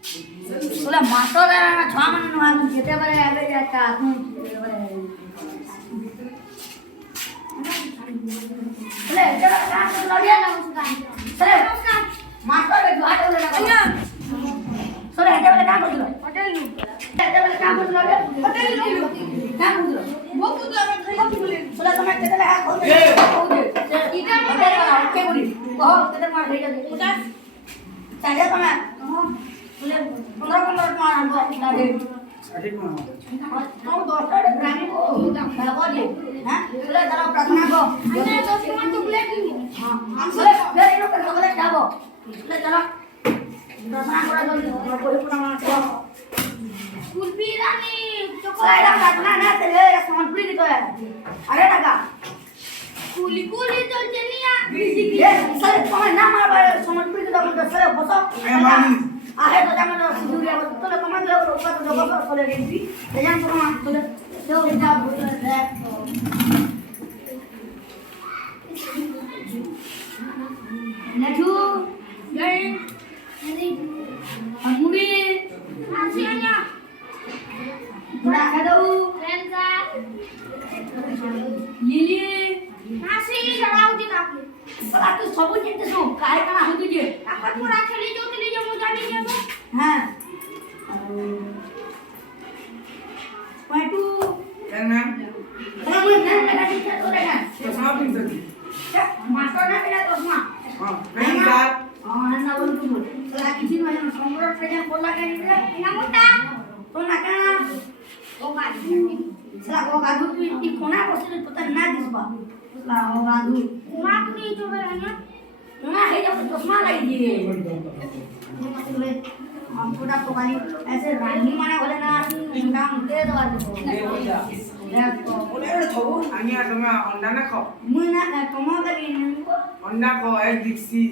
बोले मास्टर है छुआ मन नुआ जेते बरे आबे जाता आत्म बोले जरा काम कर लड़िया ना उसका चले मास्टर के हाथ बोले ना सोरे हेते बरे काम कर लो होटल नु हेते बरे काम कर लो होटल नु काम कर लो वो खुद लगे खई बोले बोले तुम्हें केते लगा खोल दे इधर होटल वाला के बोली बहुत केते मार खई दे 50 चाहे तुम्हें बोले 15 मार लागे सही को हम 10 ग्रामी को खावा दे हां बोले जरा प्रार्थना को हमने 10 मन तो बोले की हां हम बोले फिर इनो कर बोले जाबो बोले चलो प्रार्थना करा जल्दी कोई पुना को कुलबी रानी चोकलेट प्रार्थना ना चले समझपुरी की तो है अरे लगा कुली कुली तो चलिया ये सर तुम्हें ना मार समझपुरी की तो सर बसो आहे तो जामन सिधुरिया तो कमान ले रोका तो जगह पर चले गई ते जान करमा चले तो इटा बोल है नेठू गए नहीं मुड़ी आसिया बुरा है दो रेंजा लिली आसी जड़ाऊ जी काके सला तू सब चिंते सो काय कना होती जे अपन पूरा खेली जो जानी है वो हां पाटू क्या नाम हम नाम लगा दीजिए तो लगा तो साहब नहीं सकती क्या मास्टर ना पहला तो हुआ हां नहीं साहब हां ना बोल तू बोल सला किसी में संग्रह प्रेजेंट बोल लगा दीजिए ना मोटा तो ना का ओ गाधू सला ओ गाधू तू इतनी कोना बसले पता ना दिसबा सला ओ गाधू मां तू नहीं जो है ना ना है जब चश्मा लगाइए हम पूरा पुकारी ऐसे रानी माने बोले ना काम दे दो आज बोले रे थोबो आनिया तुम अंडा ना खाओ मुई ना कमा करी अंडा खाओ एक दिक्सी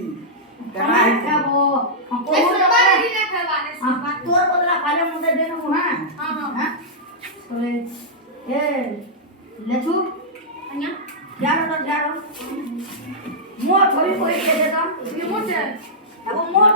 कमा खाबो हमको बारी ना खावाने हां तोर बदला खाले मुझे देनो हां हां बोले ए लेचू अन्या जारो मो थोड़ी कोई दे देता ये मोटे अब मो